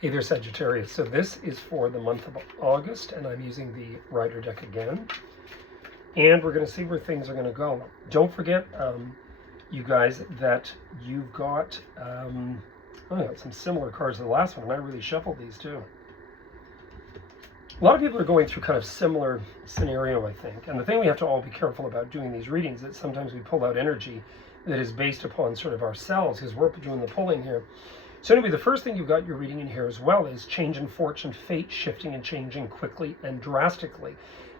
Hey there, Saggitarius. So this is for the month of August, and I'm using the Rider deck again. And we're going to see where things are going to go. Don't forget, you guys, that you've got, some similar cards to the last one, and I really shuffled these too. A lot of people are going through kind of similar scenario, I think. And the thing we have to all be careful about doing these readings is that sometimes we pull out energy that is based upon sort of ourselves, because we're doing the pulling here. So anyway, the first thing you've got your reading in here as well is change in fortune, fate shifting and changing quickly and drastically.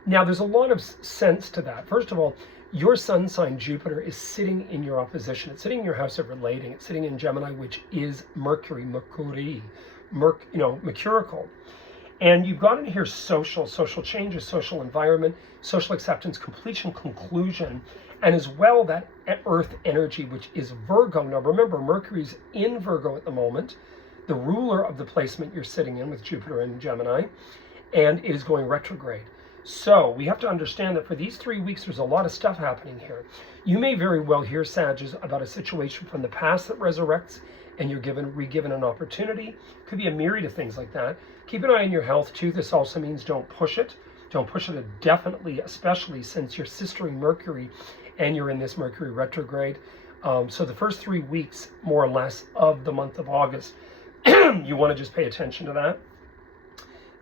Now, there's a lot of sense to that. First of all, your sun sign, Jupiter, is sitting in your opposition. It's sitting in your house of relating. It's sitting in Gemini, which is Mercury, mercurical. And you've got in here social changes, social environment, social acceptance, completion, conclusion, and as well that earth energy, which is Virgo. Now remember, Mercury's in Virgo at the moment, the ruler of the placement you're sitting in with Jupiter and Gemini, and it is going retrograde. So we have to understand that for these 3 weeks, there's a lot of stuff happening here. You may very well hear, Sages, about a situation from the past that resurrects and you're re-given an opportunity. Could be a myriad of things like that. Keep an eye on your health too. This also means don't push it. Don't push it definitely, especially since you're sistering Mercury and you're in this Mercury retrograde. So the first 3 weeks, more or less, of the month of August, you want to just pay attention to that.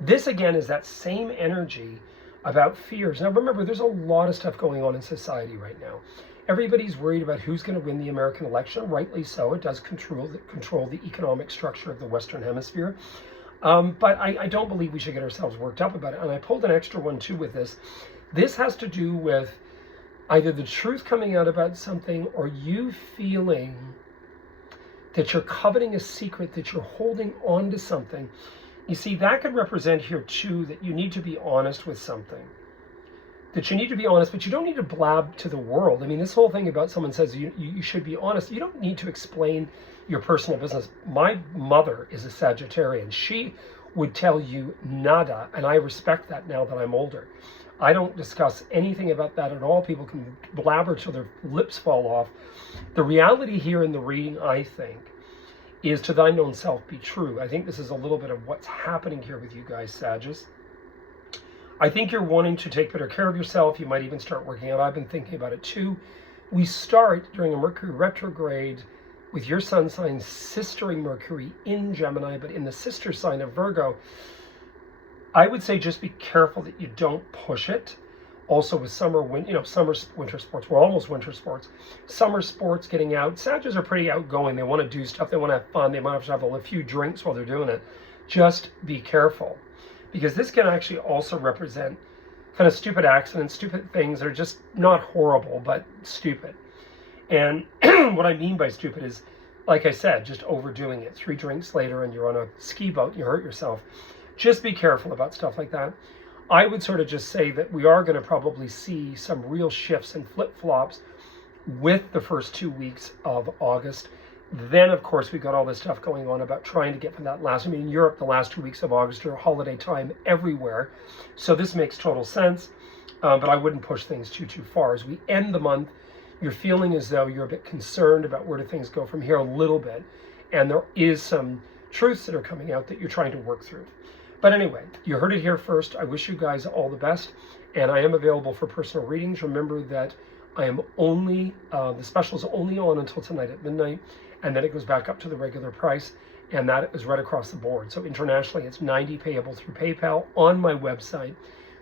This, again, is that same energy about fears. Now, remember, there's a lot of stuff going on in society right now. Everybody's worried about who's going to win the American election, rightly so. It does control the economic structure of the Western Hemisphere. But I don't believe we should get ourselves worked up about it. And I pulled an extra one, too, with this. This has to do with either the truth coming out about something or you feeling that you're coveting a secret, that you're holding on to something. You see, that could represent here, too, that you need to be honest with something. That you need to be honest, but you don't need to blab to the world. I mean, this whole thing about someone says you should be honest. You don't need to explain your personal business. My mother is a Sagittarian. She would tell you nada, and I respect that now that I'm older. I don't discuss anything about that at all. People can blabber till their lips fall off. The reality here in the reading, I think, is to thine own self be true. I think this is a little bit of what's happening here with you guys, Sagittarius. I think you're wanting to take better care of yourself. You might even start working out. I've been thinking about it too. We start during a Mercury retrograde with your sun sign sistering Mercury in Gemini, but in the sister sign of Virgo. I would say just be careful that you don't push it. Also with summer, winter sports. We're almost winter sports. Summer sports, getting out. Sagittarius are pretty outgoing. They want to do stuff. They want to have fun. They might have to have a few drinks while they're doing it. Just be careful. Because this can actually also represent kind of stupid accidents, stupid things that are just not horrible, but stupid. And what I mean by stupid is, like I said, just overdoing it. 3 drinks later and you're on a ski boat and you hurt yourself. Just be careful about stuff like that. I would sort of just say that we are going to probably see some real shifts and flip-flops with the first 2 weeks of August. Then, of course, we've got all this stuff going on about trying to get from that last. I mean, in Europe, the last 2 weeks of August are holiday time everywhere. So this makes total sense, but I wouldn't push things too far. As we end the month, you're feeling as though you're a bit concerned about where do things go from here a little bit. And there is some truths that are coming out that you're trying to work through. But anyway, you heard it here first. I wish you guys all the best. And I am available for personal readings. Remember that I am only, the special is only on until tonight at midnight. And then it goes back up to the regular price. And that is right across the board. So internationally, it's $90 payable through PayPal on my website,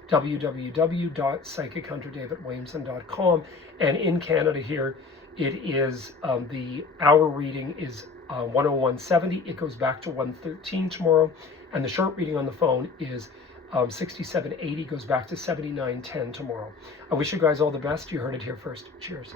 www.psychichunterdavidwilliamson.com. And in Canada here, it is the hour reading is 101.70. It goes back to 113 tomorrow. And the short reading on the phone is 67.80, goes back to 79.10 tomorrow. I wish you guys all the best. You heard it here first. Cheers.